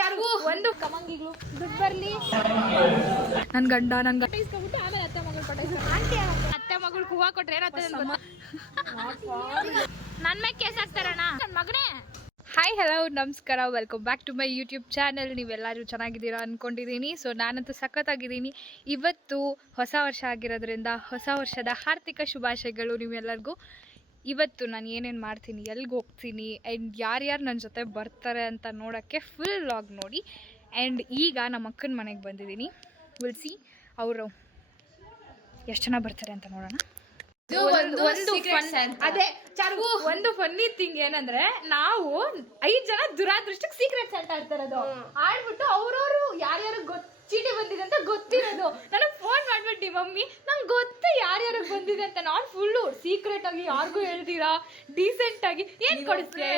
ಚಾರು ಒಂದು ಕಮಂಗಿಗಳು ದುಡ್ಡು ಬರ್ಲಿ ನನ್ ಗಂಡ ಇಸ್ಕೊಬಿಟ್ಟು ಆಮೇಲೆ ಅತ್ತೆ ಮಗಳು ಅತ್ತೆ ಮಗಳು ಹೂವ ಕೊಟ್ರೆ ಏನಾಗ್ತದೆ ನನ್ ಮೇಲೆ ಕೇಸ್ ಹಾಕ್ತಾರಣ್ಣ ನನ್ ಮಗನೇ. ಹಾಯ್ ಹಲೋ ನಮಸ್ಕಾರ, welcome back to my YouTube channel. ನೀವೆಲ್ಲರೂ ಚೆನ್ನಾಗಿದ್ದೀರಾ ಅಂದ್ಕೊಂಡಿದ್ದೀನಿ. ಸೊ ನಾನಂತೂ ಸಖತ್ತಾಗಿದ್ದೀನಿ. ಇವತ್ತು ಹೊಸ ವರ್ಷ ಆಗಿರೋದ್ರಿಂದ ಹೊಸ ವರ್ಷದ ಹಾರ್ದಿಕ ಶುಭಾಶಯಗಳು ನೀವೆಲ್ಲರಿಗೂ. ಇವತ್ತು ನಾನು ಏನೇನು ಮಾಡ್ತೀನಿ, ಎಲ್ಲಿಗೆ ಹೋಗ್ತೀನಿ ಆ್ಯಂಡ್ ಯಾರ್ಯಾರು ನನ್ನ ಜೊತೆ ಬರ್ತಾರೆ ಅಂತ ನೋಡೋಕ್ಕೆ ಫುಲ್ ವ್ಲಾಗ್ ನೋಡಿ. ಆ್ಯಂಡ್ ಈಗ ನಮ್ಮ ಅಕ್ಕನ ಮನೆಗೆ ಬಂದಿದ್ದೀನಿ. ವಿಲ್ ಸಿ ಅವರು ಎಷ್ಟು ಜನ ಬರ್ತಾರೆ ಅಂತ ನೋಡೋಣ. ಒಂದು ಫನ್ನಿ ಥಿಂಗ್ ಏನಂದ್ರೆ, ನಾವು 5 ಜನ ದುರಾದೃಷ್ಟಕ್ಕೆ ಸೀಕ್ರೆಟ್ಸ್ ಅಂತ ಆಡ್ತಾರದು. ಆಡ್ಬಿಟ್ಟು ಅವ್ರವ್ರು ಯಾರ್ಯಾರು ಚೀಟಿ ಬಂದಿದೆ ಅಂತ ಗೊತ್ತಿರೋದು ನನಗೆ ಫೋನ್ ಮಾಡ್ಬಿಟ್ಟು ಮಮ್ಮಿ ನಂಗೆ ಗೊತ್ತು ಯಾರ್ಯಾರು ಬಂದಿದೆ ಅಂತ. ನಾನು ಫುಲ್ಲು ಸೀಕ್ರೆಟ್ ಆಗಿ ಯಾರಿಗೂ ಹೇಳ್ತೀರಾ ಡೀಸೆಂಟ್ ಆಗಿ ಏನ್ ಕೊಡಿಸ್ತೀರಾ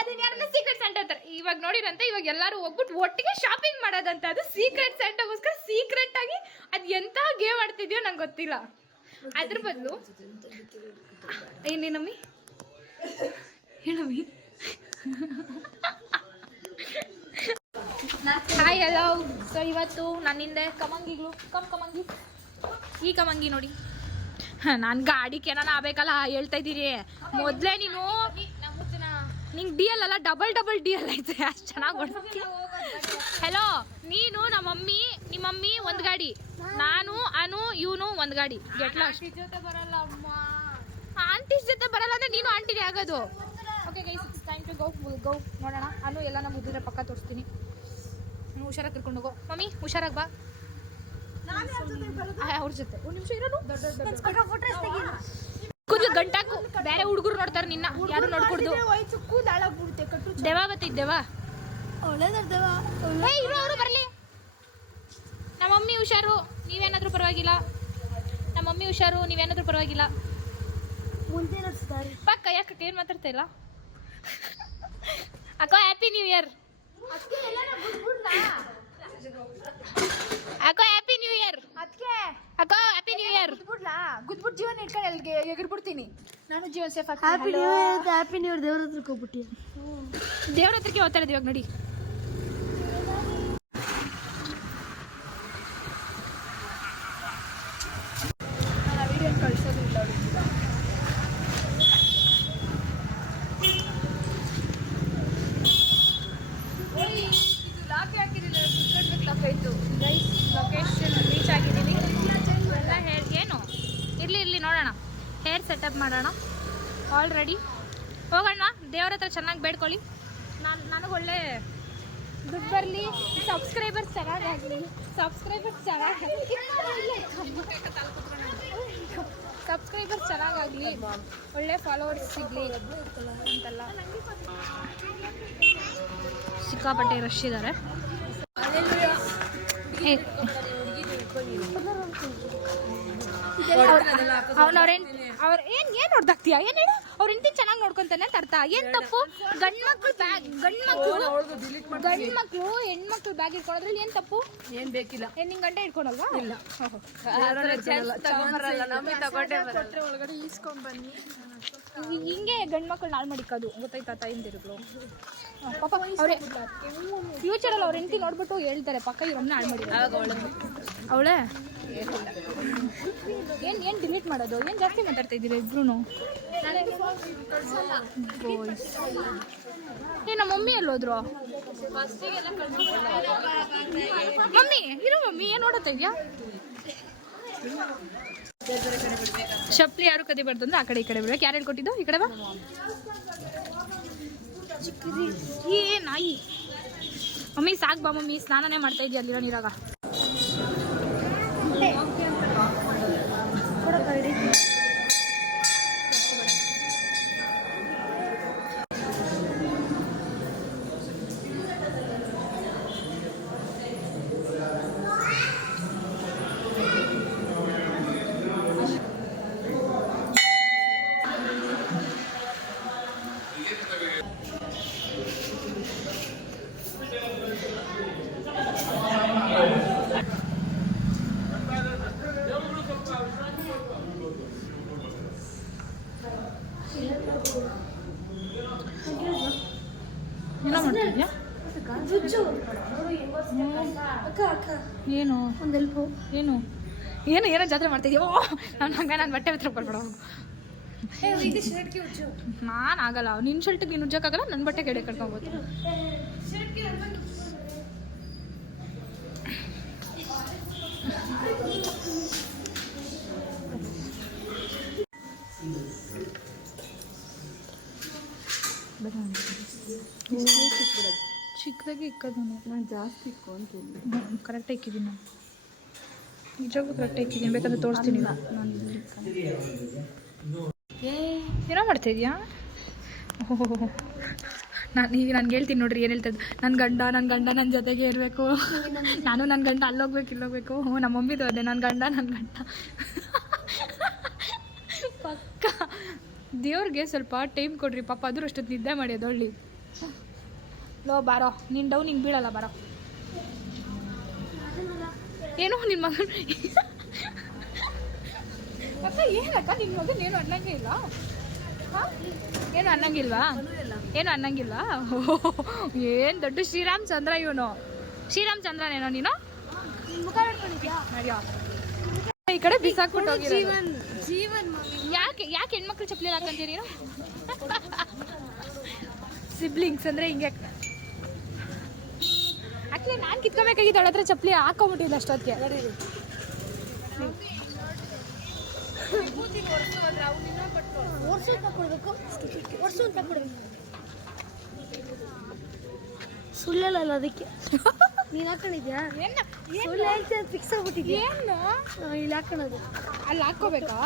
ಅದನ್ನ ಯಾರನ್ನ ಸೀಕ್ರೆಟ್ ಸೆಂಟ್ ಅಂತಾರೆ. ಇವಾಗ ನೋಡಿರಂತೆ ಇವಾಗ ಎಲ್ಲರೂ ಹೋಗ್ಬಿಟ್ಟು ಒಟ್ಟಿಗೆ ಶಾಪಿಂಗ್ ಮಾಡೋದಂತ. ಅದು ಸೀಕ್ರೆಟ್ ಸೆಂಟಗೋಸ್ಕರ ಸೀಕ್ರೆಟ್ ಆಗಿ ಅದ್ ಎಂತ ಗೇಮ್ ಆಡ್ತಿದ್ಯೋ ನಂಗೆ ಗೊತ್ತಿಲ್ಲ. ಅದ್ರ ಬದಲು ಏನೇನಮ್ಮಿ ಹೇಳಮ್ಮಿ. Hi hello. ಸೊ ಇವತ್ತು ನನ್ನಿಂದೆ ಕಮಂಗಿಗಳು ಕಮಂಗಿ ಈ ಕಮಂಗಿ ನೋಡಿ. ನಾನು ಗಾಡಿಗೆ ಏನಾನ ಆಗ್ಬೇಕಲ್ಲ ಹೇಳ್ತಾ ಇದ್ದೀರಿ. ಮೊದಲೇ ನೀನು ನಿಂಗೆ ಡಿ ಎಲ್ ಅಲ್ಲ ಡಬಲ್ ಡಿ ಎಲ್ ಐತೆ, ಅಷ್ಟು ಚೆನ್ನಾಗಿ ಹೊಡ್ತೀನಿ. ಹೆಲೋ, ನೀನು ನಮ್ಮ ಮಮ್ಮಿ ಒಂದು ಗಾಡಿ, ನಾನು ಇವನು ಒಂದು ಗಾಡಿ. ಆಂಟೀಸ್ ಜೊತೆ ಬರಲ್ಲ ಅಂದ್ರೆ ನೀನು ಆಂಟಿನೇ ಆಗೋದು. Okay guys, it's time to go ನೋಡೋಣ. ಎಲ್ಲ ನಮ್ಮ ಮುದ್ದಿನ ಪಕ್ಕ ತೋರಿಸ್ತೀನಿ. ಹುಷಾರಾಗಿ ಕರ್ಕೊಂಡು ಹೋಗೋ ಮಮ್ಮಿ, ಹುಷಾರಾಗಿ ಬಾ. ಅವ್ರ ಜೊತೆ ಒಂದು ನಿಮಿಷ ಇರೋನು. ಕೂದಲು ಗಂಟಾಕು, ಬೇರೆ ಹುಡುಗರು ನೋಡ್ತಾರೆ ನಿನ್ನ, ಯಾರು ನೋಡ್ಕೊಡ್ದು. ದೇವ ಬತ್ತಿದ್ದೇವಾ ಅವರು ಬರಲಿ. ನಮ್ಮ ಮಮ್ಮಿ ಹುಷಾರು, ನೀವೇನಾದ್ರೂ ಪರವಾಗಿಲ್ಲ. ನಮ್ಮ ಮಮ್ಮಿ ಹುಷಾರು, ನೀವೇನಾದ್ರೂ ಪರವಾಗಿಲ್ಲ. ಪಕ್ಕ ಯಾಕೆ ಏನು ಮಾತಾಡ್ತಾ ಇಲ್ಲ ಅಕ್ಕ? ಹ್ಯಾಪಿ ನ್ಯೂ ಇಯರ್ ಅಕ್ಕ. ಹ್ಯಾಪಿ ನ್ಯೂ ಇಯರ್ ಅಕ್ಕ. Happy new year. ಗುದ್ಬಿಟ್ಟು ಜೀವನ ಇಟ್ಕೊಂಡು ಎಲ್ಲಿಗೆ ಎಗಿರ್ಬಿಡ್ತೀನಿ ನಾನು. ಜೀವನ ಸೇಫ್ ಆಗ್ತೀನಿ. Happy new year. ದೇವ್ರ ಹತ್ರಕ್ಕೆ ಹೋಗ್ಬಿಟ್ಟು ದೇವ್ರ ಹತ್ರಕ್ಕೆ ಹೋಗ್ತಾ ಇದ್ದೀವಿ ಇವಾಗ ನೋಡಿ. ವಿಡಿಯೋ ಕಳ್ಸೋದು ಇಲ್ಲ ಲೊಕೇಶನ್ ರೀಚ್ ಆಗಿದ್ದೀನಿ. ಎಲ್ಲ ಹೇರ್ ಏನು ಇರಲಿ ನೋಡೋಣ, ಹೇರ್ ಸೆಟಪ್ ಮಾಡೋಣ. ಆಲ್ರೆಡಿ ಹೋಗೋಣ. ದೇವ್ರ ಹತ್ರ ಚೆನ್ನಾಗಿ ಬೇಡ್ಕೊಳ್ಳಿ, ನನಗೆ ಒಳ್ಳೆ ದುಡ್ಡು ಬರಲಿ, ಸಬ್ಸ್ಕ್ರೈಬರ್ಸ್ ಚೆನ್ನಾಗಾಗಲಿ. ಸಬ್ಸ್ಕ್ರೈಬರ್ಸ್ ಚೆನ್ನಾಗಾಗಲಿ, ಒಳ್ಳೆ ಫಾಲೋವರ್ಸ್ ಸಿಗಲಿ ಅಂತೆಲ್ಲ. ಸಿಕ್ಕಾಪಟ್ಟೆ ರಶ್ ಇದ್ದಾರೆ. ಅವ್ರ ಏನ್ ಹೊಡ್ದಾಕ್ತೀಯ? ಏನ್ ಹೇಳು? ಅವ್ರ ಹೆಂಡತಿ ಚೆನ್ನಾಗಿ ನೋಡ್ಕೊಂತಾನೆ ಅಂತ ಅರ್ಥ. ಏನ್ ತಪ್ಪು? ಗಂಡ್ಮಕ್ಳು ಹೆಣ್ಮಕ್ಳು ಬ್ಯಾಗ್ ಇಟ್ಕೊಳೋದ್ರಲ್ಲಿ ಏನ್ ತಪ್ಪು? ಏನ್ ಬೇಕಿಲ್ಲ. ಏನ್ ನಿಂಗ್ ಗಂಟೆ ಇಟ್ಕೊಳಲ್ವಾ? ಇಲ್ಲ. ಒಳಗಡೆ ಈಸ್ಕೊಂಡ್ ಬನ್ನಿ. ಹಿಂಗೆ ಗಂಡ್ಮಕ್ಳು ನಾಳ್ ಮಾಡಿಕೋದು ಗೊತ್ತಾಯ್ತಾ? ತಾಯಿಂದಿರುಗಳು ಪಾಪ ಅವ್ರೆ ಫ್ಯೂಚರಲ್ಲಿ ಅವ್ರ ಹೆಂಡತಿ ನೋಡ್ಬಿಟ್ಟು ಹೇಳ್ತಾರೆ ಪಕ್ಕ ಇವನ್ನ ಹಾಳು ಮಾಡಿ. ಅವಳೇ ಏನ್ ಡಿಲೀಟ್ ಮಾಡೋದು? ಏನ್ ಜಾಸ್ತಿ ಮಾತಾಡ್ತಾ ಇದ್ದೀರಾ ಇಬ್ರು? ನಮ್ಮ ಮಮ್ಮಿ ಎಲ್ಲೋದ್ರು? ಮಮ್ಮಿ ಇರೋ ಮಮ್ಮಿ, ಏನ್ ನೋಡುತ್ತಾ ಇದ್ಯಾ? ಚಪ್ಪಲಿ ಯಾರು ಕದಿಬಾರ್ದು ಅಂದ್ರೆ ಆ ಕಡೆ ಈ ಕಡೆ ಬಿಡ್ಬೇಕು. ಯಾರು ಹೇಳ್ಕೊಟ್ಟಿದ್ದು? ಈ ಕಡೆ ಬಾ. ಏ ನಾಯಿ. ಮಮ್ಮಿ ಸಾಕು ಬಾ ಮಮ್ಮಿ, ಸ್ನಾನನೇ ಮಾಡ್ತಾ ಇದೆಯಾ ಅಲ್ಲಿರೋ ನೀರಾಗ. ಏನು ಒಂದು ಹೆಲ್ಪು. ಏನು ಏನು ಏನೋ ಜಾತ್ರೆ ಮಾಡ್ತಿದ್ಯೋ ನಾನು ಹಂಗೆ ನಾನು ಬಟ್ಟೆ ಹತ್ರ ಕೊಡ್ಬೇಡ ನಾನು ಆಗಲ್ಲ ನಿನ್ನ ಶರ್ಟಿಗೆ ನೀನು ಉಜ್ಜಕ್ಕಾಗಲ್ಲ ನನ್ನ ಬಟ್ಟೆ ಕೆಡೆ ಕಟ್ಕೊಬೋದು ಚಿಕ್ಕದಾಗಿ ಇಕ್ಕೋದು ನಾನು ಜಾಸ್ತಿ ಇಕ್ಕೊಂತೀನಿ. ಕರೆಕ್ಟಾಗಿ ಇಕ್ಕಿದ್ದೀನಿ ನಾನು ನಿಜವಾಗ್ಲೂ ಕರೆಕ್ಟಾಗಿ ಇಕ್ಕಿದ್ದೀನಿ ಬೇಕಂದ್ರೆ ತೋರಿಸ್ತೀನಿ ಏನೋ ಮಾಡ್ತಾಯಿದ್ಯಾ ಓಹೋ ಈಗ ನಾನು ಹೇಳ್ತೀನಿ ನೋಡ್ರಿ ಏನು ಹೇಳ್ತದ್ದು ನನ್ನ ಗಂಡ ನನ್ನ ಜೊತೆಗೆ ಇರಬೇಕು ನಾನು ನನ್ನ ಗಂಡ ಅಲ್ಲೋಗ್ಬೇಕು ಇಲ್ಲೋಗ್ಬೇಕು ನಮ್ಮ ಮಮ್ಮಿದು ಅದೇ ನನ್ನ ಗಂಡ ಪಕ್ಕ ದೇವ್ರಿಗೆ ಸ್ವಲ್ಪ ಟೈಮ್ ಕೊಡ್ರಿ ಪಾಪ ಅದ್ರ ಅಷ್ಟೊತ್ತು ನಿದ್ದೆ ಮಾಡಿ ಅದೊಳ್ಳಿ ಲೋ ಬಾರೋ ನೀನು ಡೌನ್ ಹಿಂಗೆ ಬೀಳಲ್ಲ ಬಾರೋ ಏನೋ ನಿನ್ನ ಮಗನ ಅಕ್ಕ ಏನಕ್ಕ ನಿನ್ನ ಮಗನ ಏನು ಅನ್ನಂಗೆ ಇಲ್ಲ ಹಾಂ ಏನು ಅನ್ನಂಗಿಲ್ವಾ ಏನು ಅನ್ನಂಗಿಲ್ವಾ ಏನು ದೊಡ್ಡ ಶ್ರೀರಾಮಚಂದ್ರ ಇವನು ಶ್ರೀರಾಮಚಂದ್ರನೇನೋ ನೀನು ಈ ಕಡೆ ಬಿಸಾಕ್ಬಿಟ್ಟು ಹೋಗಿರೋ ಯಾಕೆ ಹೆಣ್ಮಕ್ಳು ಚಪ್ಪಲಿ ಹಾಕಂತೀರಿ ನೀನು ಸಿಬ್ಲಿಂಗ್ಸ್ ಅಂದರೆ ಹಿಂಗೆ ಆಕ್ಚುಲಿ ನಾನು ಕಿತ್ಕೊಬೇಕಾಗಿದ್ದು ಅವಳ ಹತ್ರ ಚಪ್ಪಲಿ ಹಾಕೊಂಬಿಟ್ಟಿಲ್ಲ ಅಷ್ಟೊತ್ತಿಗೆ ಸುಳ್ಳಲ್ಲ ಅದಕ್ಕೆ ನೀನು ಹಾಕೊಂಡಿದ್ಯಾ ಸುಳ್ಳು ಹೇಳ್ತೀನಿ ಫಿಕ್ಸ್ ಆಗ್ಬಿಟ್ಟಿದ್ಯಾ ಏನು ಇಲ್ಲಿ ಹಾಕೊಳ್ಳೋದು ಅಲ್ಲಿ ಹಾಕ್ಕೋಬೇಕಾ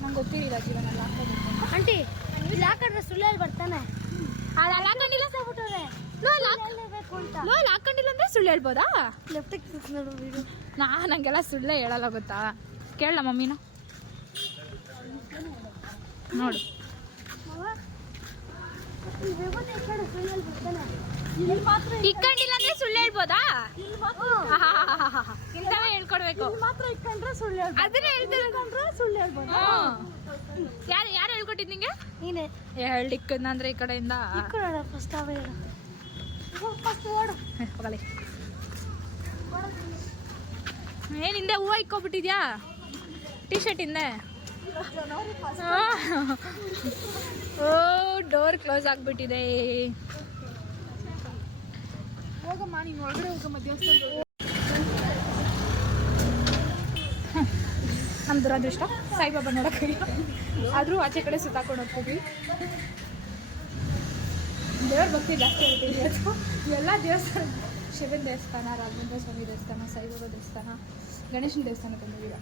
ನಂಗೆ ಗೊತ್ತಿರಲಿಲ್ಲ ಜೀವನ ಅಲ್ಲಿ ಹಾಕ್ಕೋಬೇಕು ಆಂಟಿ ಇಲ್ಲಿ ಹಾಕೊಂಡ್ರೆ ಸುಳ್ಳು ಹೇಳಿ ಬರ್ತಾನೆ ಅಲ್ಲಿ ಹಾಕೊಂಡಿಲ್ಲ ಆಗ್ಬಿಟ್ಟವ್ರೆ ಹೇಳಬೇಕು ಅಂತ ಅಲ್ಲಿ ಹಾಕೊಂಡಿಲ್ಲ ಅಂದರೆ ಸುಳ್ಳು ಹೇಳ್ಬೋದಾ ಲೆಫ್ಟಿಗೆ ಫಿಕ್ಸ್ ನೋಡು ಬಿಡು ನಂಗೆಲ್ಲ ಸುಳ್ಳೇ ಹೇಳಲ್ಲ ಗೊತ್ತಾ ಕೇಳಲ್ಲ ಮಮ್ಮಿನ ನೋಡು ಇಕ್ಕೊಂಡಿಲ್ಲ ಅಂದ್ರೆ ಸುಳ್ಳು ಹೇಳ್ಬೋದಾ ಇಂಥವೇ ಹೇಳ್ಕೊಡ್ಬೇಕು ಮಾತ್ರ ಇಟ್ಕೊಂಡ್ರೆ ಸುಳ್ಳು ಅದನ್ನೇ ಹೇಳ್ತಿದ್ರೆ ಸುಳ್ಳು ಹೇಳ್ಬೋದು ಯಾರು ಹೇಳ್ಕೊಟ್ಟಿದ್ ನಿಂಗೆ ನೀನೆ ಹೇಳಿಕ್ಕದ್ನ ಅಂದ್ರೆ ಈ ಕಡೆಯಿಂದ ಇಕ್ಕೊಳ್ಳೋಣ ಫಸ್ಟ್ ಅವೇ ಹೇಳು ಫಸ್ಟ್ ಓಡು ಹೋಗಲಿ ಏನು ಹಿಂದೆ ಹೂವು ಇಕ್ಕೊಬಿಟ್ಟಿದ್ಯಾ ಟೀ ಶರ್ಟ್ ಹಿಂದೆ ಓ ಡೋರ್ ಕ್ಲೋಸ್ ಆಗಿಬಿಟ್ಟಿದೆ ಹೋಗಮ್ಮ ನೀನು ಒಳಗಡೆ ಹೋಗಮ್ಮ ದೇವಸ್ಥಾನ ನಮ್ಮ ದುರಾದೃಷ್ಟ ಸಾಯಿಬಾಬಾ ನೋಡೋಕ್ಕೆ ಆದರೂ ಆಚೆ ಕಡೆ ಸುತ್ತಾಕೊಂಡು ಹೋಗ್ತೀವಿ ದೇವ್ರ ಭಕ್ತಿ ಜಾಸ್ತಿ ಆಗ್ತೀವಿ ಇವತ್ತು ಎಲ್ಲ ದೇವಸ್ಥಾನ ಶಿವನ ದೇವಸ್ಥಾನ ರಾಘವೇಂದ್ರ ಸ್ವಾಮಿ ದೇವಸ್ಥಾನ ಸಾಯಿಬಾಬಾ ದೇವಸ್ಥಾನ ಗಣೇಶನ ದೇವಸ್ಥಾನ ತಂದಿದ್ದೀರ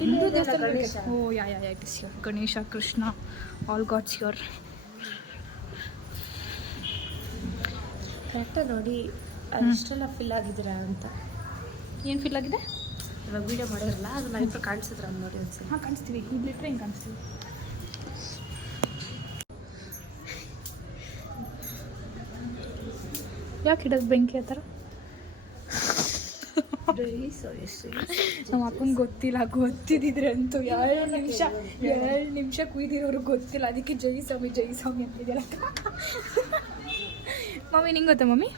ಹಿಂದೂ ದೇವಸ್ಥಾನ oh yeah it is your Ganesha Krishna all gods your correct ನೋಡಿ ಇಷ್ಟೆಲ್ಲ ಫಿಲ್ ಆಗಿದ್ದೀರಾ ಅಂತ ಏನು ಫೀಲ್ ಆಗಿದೆ ಇವಾಗ ವೀಡಿಯೋ ಮಾಡಿರಲ್ಲ ಅದು ಲೈಫ್ ಕಾಣಿಸಿದ್ರ ನೋಡಿ ಒಂದ್ಸಲ ಹಾಂ ಕಾಣಿಸ್ತೀವಿ ಇಲ್ಲಿಟ್ರೆ ಹಿಂಗೆ ಕಾಣಿಸ್ತೀವಿ ಯಾಕೆ ಇಡೋದು ಬೆಂಕಿ ಆ ಥರ ನಮ್ಮ ಅಪ್ಪಂಗೆ ಗೊತ್ತಿದ್ದಿದ್ರೆ ಅಂತೂ 2 ನಿಮಿಷ ಕುಯ್ದಿರೋರು ಗೊತ್ತಿಲ್ಲ ಅದಕ್ಕೆ ಜೈ ಸ್ವಾಮಿ ಅಂತಿದ್ಯಲ್ಲ ಮಮ್ಮಿ ನಿಂಗೆ ಗೊತ್ತಾ ಮಮ್ಮಿ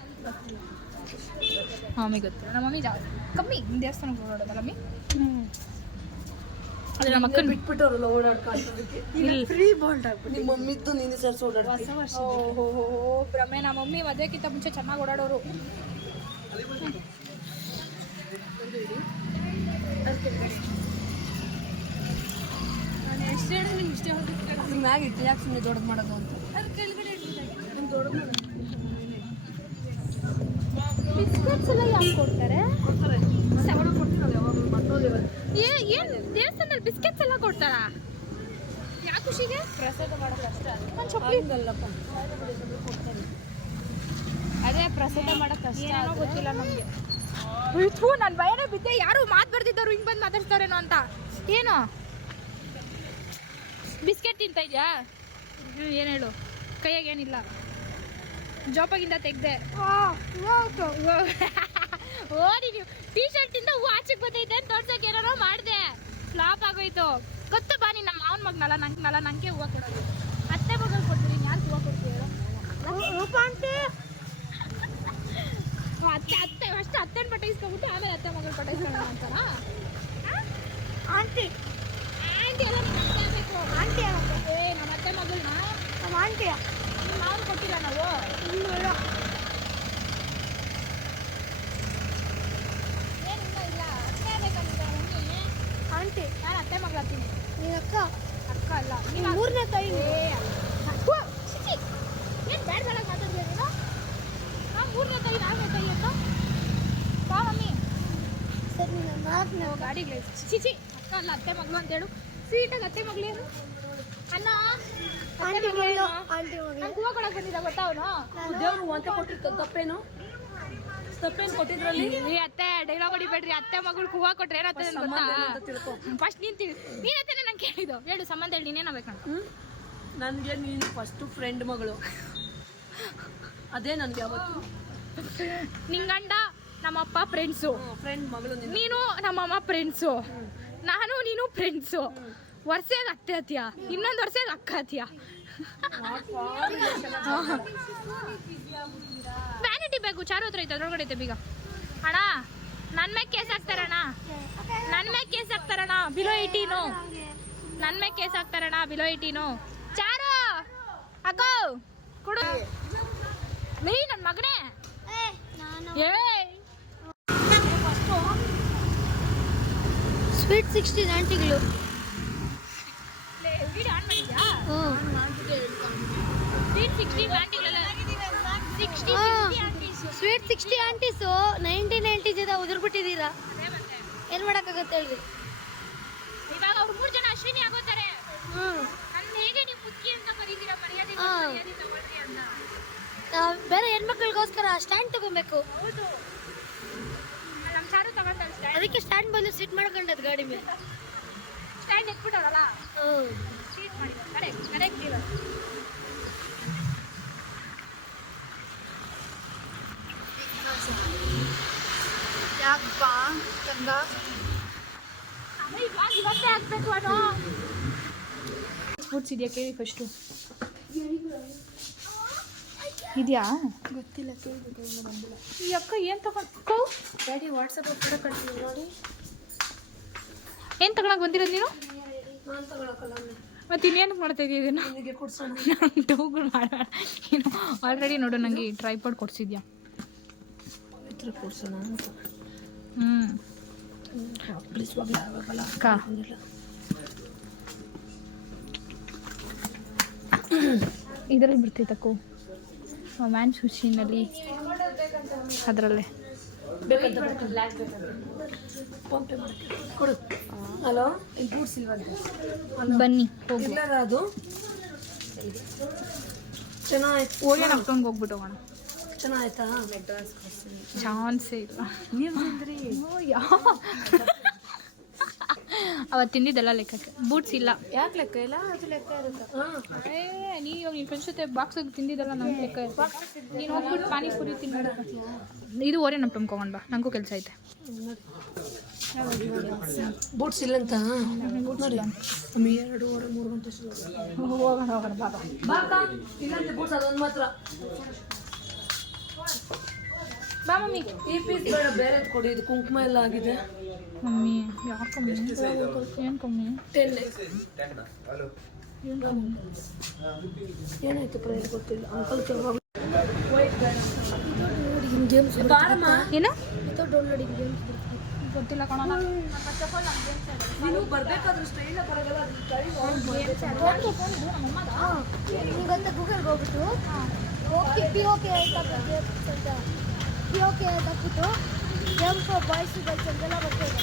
ಮಮ್ಮಿ ಗೊತ್ತಿಲ್ಲ ನಮ್ಮ ಮಮ್ಮಿ ಕಮ್ಮಿ ದೇವಸ್ಥಾನಕ್ಕೆ ಓಡಾಡೋದಲ್ಲ ಮಮ್ಮಿ ಅದೇ ನಮ್ಮ ಅಕ್ಕನ ಬಿಟ್ಬಿಟ್ಟವ್ರಲ್ಲ ಓಡಾಡ್ಕೊಂಡೋದಕ್ಕೆ ಫ್ರೀ ಬಾಲ್ಡ್ ಆಗ್ಬಿಟ್ಟು ನಿಮ್ಮ ಮಮ್ಮಿದ್ದು ನೀನು ಸರ್ಸ್ ಓಡಾಡ್ತೀನಿ ಓಹೋ ಭ್ರಮೆ ನಮ್ಮ ಮಮ್ಮಿ ಮದುವೆಗಿಂತ ಮುಂಚೆ ಚೆನ್ನಾಗಿ ಓಡಾಡೋರು ನಾನು ಎಷ್ಟು ಹೇಳಿದ್ರೆ ನಿಮ್ಗೆ ಇಷ್ಟೇ ಹೋಗಿ ಮ್ಯಾಗ ಇಟ್ಟು ಯಾಕೆ ಸುಮ್ಮನೆ ದೊಡ್ಡದು ಮಾಡೋದು ಅಂತ ಅದು ಕೆಳಗಡೆ ದೊಡ್ಡದು ಮಾಡೋದು ಬಿಸ್ಕೆಟ್ಸ್ ಎಲ್ಲ ಯಾಕೆ ಕೊಡ್ತಾರೆ ಏನು ದೇವಸ್ಥಾನದಲ್ಲಿ ಬಿಸ್ಕೆಟ್ಸ್ ಎಲ್ಲ ಕೊಡ್ತಾರಾ ಯಾಕೆ ಖುಷಿಗೆ ಪ್ರಸಾದ ಮಾಡೋದು ಅಷ್ಟೇ ನಾನು ಚಪ್ಪಲಿ ಅಲ್ಲಪ್ಪ ಅದೇ ಪ್ರಸಾದ ಮಾಡೋಕೆ ಅಷ್ಟೇ ಏನೋ ಗೊತ್ತಿಲ್ಲ ನಮಗೆ ಥೂ ನಾನು ಭಯನೇ ಬಿದ್ದೆ ಯಾರು ಮಾತು ಬರ್ದಿದ್ದವ್ರು ಹಿಂಗೆ ಬಂದು ಮಾತಾಡ್ತಾರೇನೋ ಅಂತ ಏನು ಬಿಸ್ಕೆಟ್ ತಿಂತ ಇದೆಯಾ ಏನು ಹೇಳು ಕೈಯಾಗ ಏನಿಲ್ಲ ಜೋಪಾಗಿಂದ ತೆಗ್ದೆ ಓಡಿ ನೀವು ಟೀ ಶರ್ಟಿಂದ ಹೂ ಆಚೆಗೆ ಬಂದೈತೆ ಅಂತ ತೋರ್ಸಕ್ಕೆ ಏನಾರೋ ಮಾಡಿದೆ ಫ್ಲಾಪ್ ಆಗೋಯ್ತು ಗೊತ್ತು ಬಾ ನೀನು ನಮ್ಮ ಮಾವನ ಮಗನಲ್ಲ ನಂಗೆ ಹೂವು ಕೊಡೋದು ಅತ್ತೆ ಮಗಲ್ ಕೊಡ್ತೀನಿ ಯಾರು ಹೂವು ಕೊಡ್ತೀವಿ ಹೇಳು ಅತ್ತೆ ಅಷ್ಟೇ ಅತ್ತೆನ ಪಟಾಯಿಸ್ಕೊಂಡ್ಬಿಟ್ಟು ಆಮೇಲೆ ಅತ್ತೆ ಮಗಳು ಪಟಾಯಿಸ್ಕೊಳ್ಳೋಣ ಅಂತಾರ. ಆಂಟಿ ಆಂಟಿ ಎಲ್ಲ ನಮ್ಮ ಅತ್ತೆ ಆಗಬೇಕು. ಆಂಟಿ ಏ ನಮ್ಮ ಅತ್ತೆ ಮಗಳನ್ನ ನಮ್ಮ ಆಂಟಿ ನಾವು ಕೊಟ್ಟಿಲ್ಲ ನಾವು. ಇಲ್ಲ ಏನಿಲ್ಲ ಇಲ್ಲ ಅತ್ತೆ ಆಗಬೇಕಂದ್ರೆ ಮಮ್ಮಿ. ಆಂಟಿ ನಾನು ಅತ್ತೆ ಮಗಳು ಆಗ್ತೀನಿ. ನೀನು ಅಕ್ಕ ಅಕ್ಕ ಅಲ್ಲ ನೀನು ಮೂರನೇ ತಾಯಿ. ಏನು ಬ್ಯಾಡ್ ಬೇಡ ಮಾತಾಡ್ತೀಯ ನೀನು? ನಾವು ಮೂರನೇ ತಾಯಿ ನಾಲ್ಕನೇ ತಾಯಿ ಅಕ್ಕ. ಬಾ ಮಮ್ಮಿ. ಸರಿ ನೀನು ನಾಲ್ಕನೇ ಗಾಡಿಗೆ ಚಿಚಿ ಅಕ್ಕ ಅಲ್ಲ ಅತ್ತೆ ಮಗಳು ಅಂತೇಳು. ಸ್ವೀಟಾಗಿ ಅತ್ತೆ ಮಗಳೇನು ಅಣ್ಣ ಆಂಟಿ ಮಗಳು ಆಂಟಿ ಮಗಳು ನಂಗೆ ಹೂವು ಕೊಡಕ್ಕೆ ಬಂದಿದ್ದ ಗೊತ್ತಾ ಅವನು. ದೇವ್ರು ಅಂತ ಕೊಟ್ಟಿರ್ತಾರೆ ತಪ್ಪೇನು ಕೊಟ್ಟಿದ್ರಲ್ಲಿ ಈ ಅತ್ತೆ ಡೈಲಾಗ್ ಹೊಡಿಬೇಡ್ರಿ. ಅತ್ತೆ ಮಗಳು ಹೂವು ಕೊಟ್ರೆ ಏನಾಗ್ತದೆ ಅಂತ ಗೊತ್ತಾ? ತಿಳ್ಕೊ. ಫಸ್ಟ್ ನೀನತ್ತೇನೆ ನಂಗೆ ಕೇಳಿದ್ದು. ಹೇಳು ಸಂಬಂಧ ಹೇಳಿ ನೀನೇನಾಗಬೇಕು. ನನಗೆ ನೀನು ಫಸ್ಟು ಫ್ರೆಂಡ್ ಮಗಳು. ಅದೇ ನನಗೆ ಯಾವತ್ತು ನಿಂಗಂಡ ನಮ್ಮಪ್ಪ ಫ್ರೆಂಡ್ಸು, ಫ್ರೆಂಡ್ ಮಗಳು ನೀನು ನಮ್ಮಮ್ಮ ಫ್ರೆಂಡ್ಸು, ನಾನು ನೀನು ಫ್ರೆಂಡ್ಸು. ವರ್ಷಾಗ ಅತ್ತೆ ಹತ್ತಿಯ, ಇನ್ನೊಂದು ವರ್ಷಾಗ ಅಕ್ಕ ಹತ್ತಿಯ. ವ್ಯಾನಿಟಿ ಬೇಕು ಚಾರು ಹತ್ರ ಐತೆ ಅದ್ರೊಳಗಡೆ ಐತೆ ಬೀಗ. ಅಣ್ಣ ನನ್ನ ಮ್ಯಾಗ ಕೇಸ್ ಹಾಕ್ತಾರಣ್ಣ, ನನ್ನ ಮ್ಯಾಗ ಕೇಸ್ ಹಾಕ್ತಾರಣ್ಣ ಬಿಲೋ 18. ನನ್ನ ಮ್ಯಾಗ ಕೇಸ್ ಹಾಕ್ತಾರಣ್ಣ ಬಿಲೋ 18. ಚಾರು ಅಕ್ಕೋ ಕೊಡು. ನೀ ನನ್ನ ಮಗನೇ. ಏ ಸ್ವೀಟ್ 16 ಆಂಟಿಗಳು. ವಿಡಿಯೋ ಆನ್ ಮಾಡಿದ್ಯಾ? ಹ್ಞೂ ಸ್ವೀಟ್ 16 ಆಂಟಿಗಳೆಲ್ಲ 60 ಆಂಟೀಸ್. ಸ್ವೀಟ್ 60 ಆಂಟೀಸು 1990 ಜೊತೆ ಉದುರ್ಬಿಟ್ಟಿದ್ದೀರಾ. ಏನು ಮಾಡೋಕ್ಕಾಗತ್ತೆ ಹೇಳ್ರಿ. ಇವಾಗ ಅವ್ರು 3 ಜನ ಅಶ್ವಿನಿ ಆಗೋತಾರೆ. ಹ್ಞೂ ನನ್ನ ಹೇಗೆ ನೀವು ಮುದ್ಕಿ ಅಂತ ಕರೀತೀರಾ? ಮರ್ಯಾದೆ ತಗೊಳ್ರಿ ಅಂತ. ಬೇರೆ ಹೆಣ್ಮಕ್ಳಿಗೋಸ್ಕರ ಸ್ಟ್ಯಾಂಡ್ ತಗೋಬೇಕು. ಹೌದು ನಮ್ಮ ಚಾರು ತಗೊಂಡಳು ಸ್ಟ್ಯಾಂಡ್. ಅದಕ್ಕೆ ಸ್ಟ್ಯಾಂಡ್ ಬಂದು ಸಿಟ್ ಮಾಡ್ಕೊಂಡದ್ ಗಾಡಿ ಮೇಲೆ. ಸ್ಟ್ಯಾಂಡ್ ಎತ್ಬಿಟ್ಟವಲ್ಲ ಹ್ಞೂ ಸೀಟ್ ಮಾಡಿದ್ರು. ಕರೆಕ್ಟ್ ಇರೋದು. ಯಾಕಪ್ಪ ಚಂದ ಇವತ್ತೇ ಹಾಕ್ಬೇಕು ಅದು. ಸ್ಪೋರ್ಟ್ಸ್ ಇದೆಯಾ ಕೇಳಿ ಫಸ್ಟು. ಇದೆಯಾ ಗೊತ್ತಿಲ್ಲ, ಕೇಳ್ಬೇಕು. ಈ ಅಕ್ಕ ಏನು ತಗೊಂಡು ಡ್ಯಾಡಿ ವಾಟ್ಸಪ್ ಫೋಟೋ ಕಳ್ಸಿದ್ರು ನೋಡಿ. ಏನು ತಗೊಳಕ್ ಬಂದಿರೋದು ನೀನು? ನಾನು ತಗೊಳಕಲ್ಲ ಮತ್ತೆ ಇನ್ನೇನು ಮಾಡ್ತಾ ಇದೀಯ ಇದನ್ನು? ನಿನಗೆ ಕೊಡ್ಸೋಣ. ಟೂಗಳು ಮಾಡೋಣ ನೀನು. ಆಲ್ರೆಡಿ ನೋಡು ನನಗೆ ಟ್ರೈಪಾಡ್ ಕೊಡ್ಸಿದ್ಯಾ. ಹತ್ರ ಕೊಡ್ಸೋಣ ಅಂತ. ಅಕ್ಕ ಇದರಲ್ಲಿ ಬಿಡ್ತೈತಕ್ಕೂ ಮ್ಯಾನ್ ಶುಚಿನಲ್ಲಿ ಅದರಲ್ಲೇ ಕೊಡು. ಹಲೋ, ಇಲ್ಲಿ ಬೂಟ್ಸ್ ಇಲ್ವಂತೆ. ಬನ್ನಿ ಹೋಗಿ ಇಲ್ಲದ ಅದು ಚೆನ್ನಾಯ್ತು. ಹೋಗಿ ನಮ್ಕೊಂಡು ಹೋಗ್ಬಿಟ್ಟು ಹೋಗೋಣ. ಚೆನ್ನಾಯ್ತಾ? ಚಾನ್ಸೇ ಇಲ್ಲ. ಅವತ್ತು ತಿಂದಿದ್ದೆಲ್ಲ ಲೆಕ್ಕಕ್ಕೆ. ಬೂಟ್ಸ್ ಇಲ್ಲ. ಯಾಕೆ ಲೆಕ್ಕ ಇಲ್ಲ? ಅದು ಲೆಕ್ಕ ಇರುತ್ತೆ. ನೀವು ನಿಮ್ಮ ಫ್ರೆಂಡ್ಸ್ ಜೊತೆ ಬಾಕ್ಸಾಗಿ ತಿಂದಿದ್ದೆಲ್ಲ ನಂಗೆ ಲೆಕ್ಕ ಇರುತ್ತೆ. ನೀನು ಹೋಗ್ಬಿಟ್ಟು ಪಾನಿಪುರಿ ತಿನ್ನೋಣ. ಇದು ಓರೆ ನಮ್ಮ ತುಂಬ್ಕೊಂಡು ಬಾ, ನನಗೂ ಕೆಲಸ ಐತೆ. ಬೂಟ್ಸ್ ಇಲ್ಲಂತ ನೋಡಿ. 2-3 ಗಂಟೆ ಹೋಗೋಣ ಹೋಗೋಣ ಬಾಬಾ. ಇಲ್ಲಂತೆ ಬೂಟ್ಸ್. ಅದೊಂದು ಮಾತ್ರ. ಬಾ ಮಮ್ಮಿ. ಈ ಪೀಸ್ ಬೇಡ, ಬೇರೆ ಕೊಡಿ. ಇದು ಕುಂಕುಮ ಎಲ್ಲ ಆಗಿದೆ. ಮಮ್ಮಿ ಯಾಕೆ ಕಮ್ಮಿ? ಏನು ಕಮ್ಮಿ? 10. ಏನಾಯ್ತು ಪ್ರೈಸ್ ಗೊತ್ತಿಲ್ಲ. ಅಂಕಲ್ ಗೇಮ್ಸ್ ಬಾರಮ್ಮ. ಏನು ಡೌನ್ಲೋಡಿಂಗ್ ಗೇಮ್ಸ್ ಗೊತ್ತಿಲ್ಲ ಕಣೋ. ನೀನು ಬರ್ಬೇಕಾದ್ರೆ ಸ್ಟೈಲ ಬರಗಲ್ಲ. ನಿಂಗೆ ಗೊತ್ತಾ ಗೂಗಲ್ಗೆ ಹೋಗ್ಬಿಟ್ಟು POK ಹಾಕ್ಬಿಟ್ಟು ಗೇಮ್ ಫಾರ್ ಬಾಯ್ಸ್ ಗರ್ಲ್ಸ್ ಅಂತೆಲ್ಲ ಬರ್ತದೆ.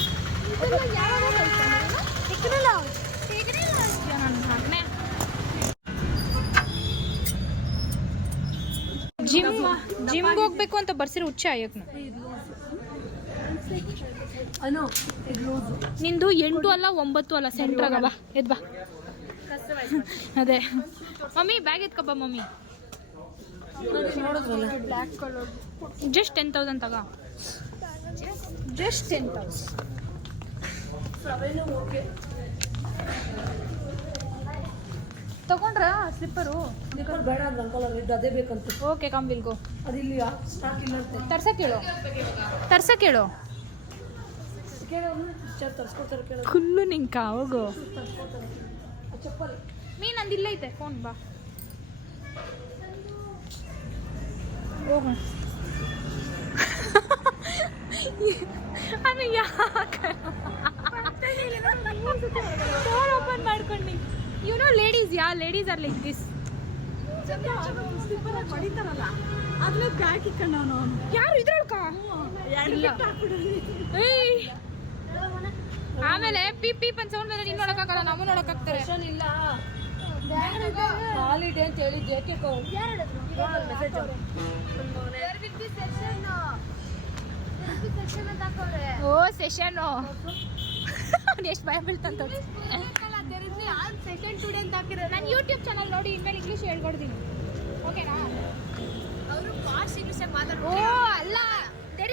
ಜಿಮ್ಗೆ ಹೋಗ್ಬೇಕು ಅಂತ ಬರ್ಸಿರೋ ಹುಚ್ಚ ಆಯಕ್ ನಿಂದು 8 ಅಲ್ಲ 9 ಅಲ್ಲ ಸೆಂಟ್ರಾಗ. ಬಾ ಎದ್ ಬಾ. ಅದೇ ಮಮ್ಮಿ ಬ್ಯಾಗ್ ಎತ್ಕಬ್ಬ ಮಮ್ಮಿ. ಬ್ಲ್ಯಾಕ್ ಕಲರ್ ಜಸ್ಟ್ 10,000 ತಗ. ಜಸ್ಟ್ 10,000. ತಗೊಂಡ್ರಾ ಸ್ಲಿಪ್ಪರು? ಸ್ಲಿಪ್ಪರ್ ಬೇಡ ಅಂತ ಅಂಕಲ್ ಇದು ಅದೇ ಬೇಕಂತ. Okay come will go. ಅದಿಲ್ಲಿ ಸ್ಟಾಕ್ ಇಲ್ಲ ಅಂತೆ. ತರ್ಸಕ್ಕೇಳು ತರ್ಸಕ್ಕೇಳು ಕೇಳೋರು ತರ್ಸ್ಕೊಡ್ತಾರೆ ಕೇಳೋರು. ಕುಲ್ಲು ನಿಂಕ ಹೋಗು. ತರ್ಸ್ಕೊಡ್ತಾರೆ ಚಪ್ಪಲಿ. ಮೀನ್ ನಂದಿಲ್ಲ ಐತೆ ಫೋನ್ ಬಾ ಹೋಗು. ಅದು ಯಾಕೆ ಡೋರ್ ಓಪನ್ ಮಾಡ್ಕೊಂಡು you know ladies ladies are like this. Slipper ಹೊಡಿತಾರಲ್ಲ ಅದ್ರಲ್ಲಿ ಗಾಯಕಿ ಕಣ್ಣ ಅವನು. ಯಾರು ಇದ್ರೊಳಕ ಆಮೇಲೆ ಪೀಪ್ ಪೀಪ್ ಅಂತ ಸೌಂಡ್ ಬಂದ್ರೆ ನೀನ್ ನೋಡಕ್ಕಾಗಲ್ಲ, ನಾವು ನೋಡಕ್ಕಾಗ್ತಾರೆ. ಇಲ್ಲ ಹಾಲಿಡೇ ಅಂತ ಹೇಳಿ ಜೇಕೆ ಓ ಸೆಷನ್ ಎಷ್ಟು ಭಯ ಬೀಳ್ತಂತ. ನಾನು ಯೂಟ್ಯೂಬ್ ಚಾನಲ್ ನೋಡಿ ಇನ್ಮೇಲೆ ಇಂಗ್ಲೀಷ್ ಹೇಳ್ಕೊಡ್ತೀನಿ, ಓಕೆನಾ? ಓ ಅಲ್ಲ, ದೇರ್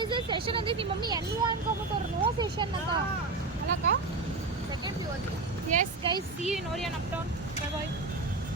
ಇಸ್ ಎ ಸೆಷನ್ ಅಂದ್ರೆ ನಿಮ್ಮ ಮಮ್ಮಿ ಎಲ್ಲ ಅನ್ಕೊಂಡ್ಬಿಟ್ಟವ್ರು ನೋ ಸೆಷನ್ ಅಂತ ಅಲ್ಲಕ್ಕ. Yes guys, see you in Orion up town. Bye bye.